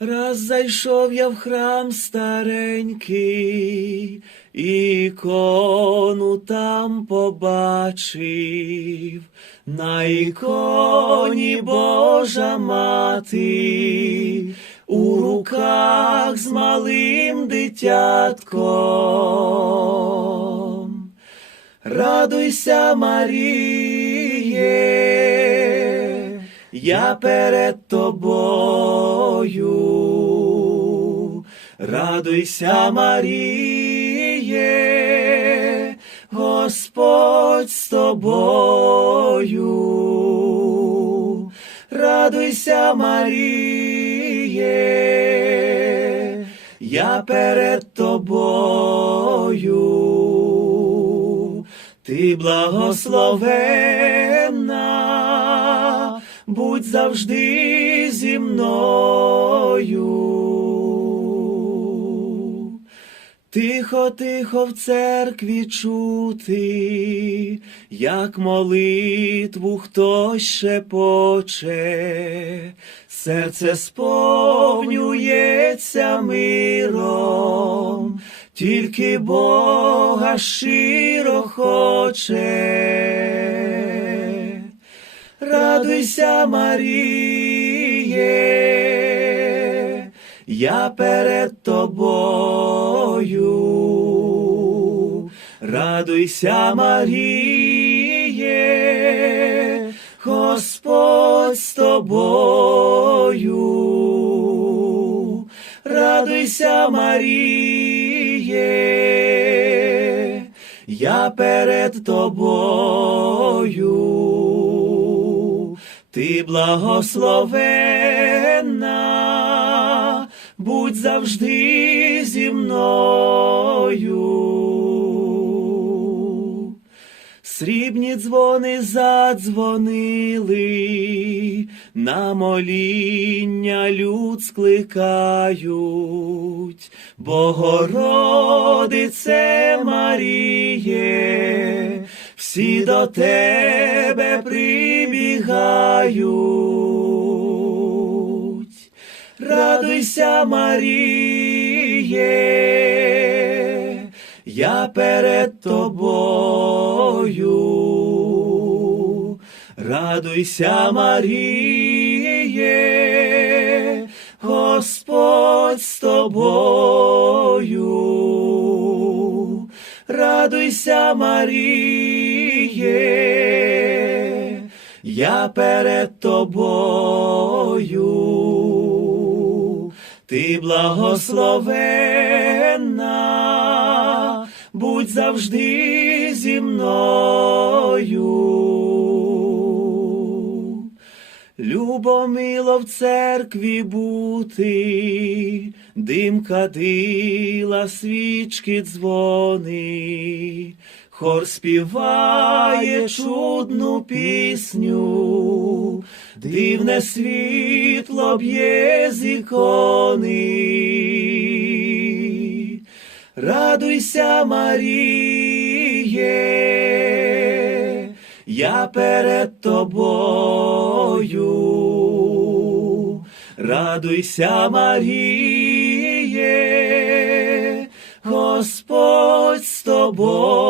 Раз зайшов я в храм старенький, ікону там побачив, на іконі Божа мати, у руках з малим дитятком. Радуйся, Маріє, я перед тобою. Радуйся, Маріє, Господь з тобою. Радуйся, Маріє, я перед тобою. Ти благословенна, будь завжди зі мною. Тихо, тихо в церкві чути, як молитву хтось шепоче, серце сповнюється миром, тільки Бога щиро хоче. Радуйся, Маріє, я перед тобою. Радуйся, Маріє, Господь з тобою. Радуйся, Маріє, я перед тобою. Ти благословенна, будь завжди зі мною. Срібні дзвони задзвонили, на моління люд скликають, Богородице Маріє, всі до тебе прибігають. Радуйся, Маріє, я перед тобою. Радуйся, Маріє, Господь з тобою. Радуйся, Маріє, я перед тобою. Ти благословенна, будь завжди зі мною. Любомило в церкві бути, дим кадила, свічки дзвони, хор співає чудну пісню, дивне світло б'є з ікони. Радуйся, Маріє, я перед тобою. Радуйся, Маріє, Господь з тобою.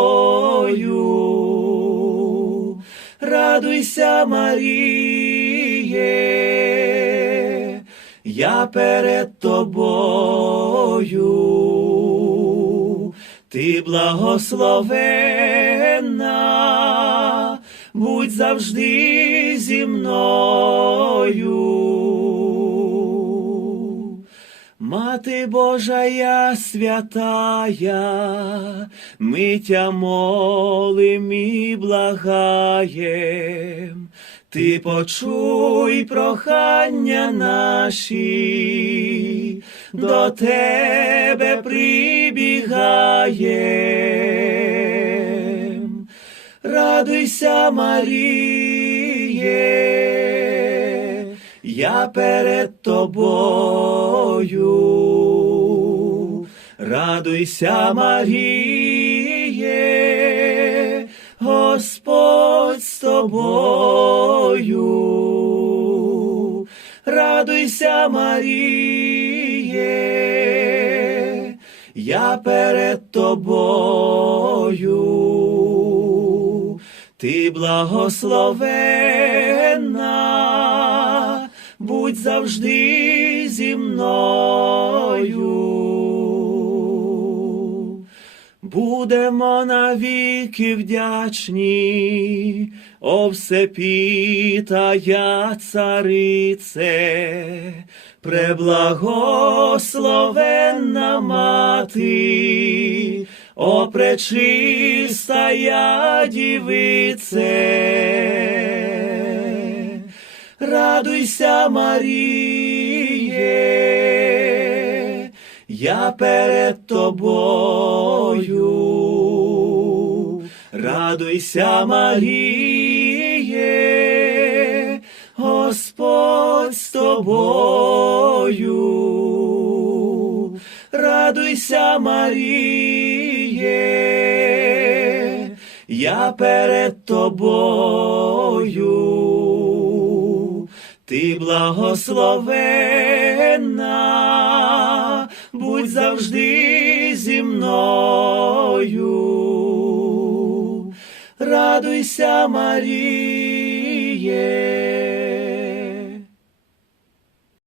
Радуйся, Маріє, я перед тобою. Ти благословенна, будь завжди зі мною. Мати Божа я святая, ми тя молим і благаєм. Ти почуй прохання наші, до тебе прибігаєм. Радуйся, Маріє, я перед тобою. Радуйся, Маріє, Господь з тобою. радуйся, Маріє, я перед тобою, ти благословенна, будь завжди зі мною. Будемо навіки вдячні, о всепітая царице, преблагословенна мати, о пречистая дівице. Радуйся, Маріє, я перед тобою. Радуйся, Маріє, Господь з тобою. Радуйся, Маріє, я перед тобою. Ти благословенна, будь завжди зі мною. Радуйся, Маріє.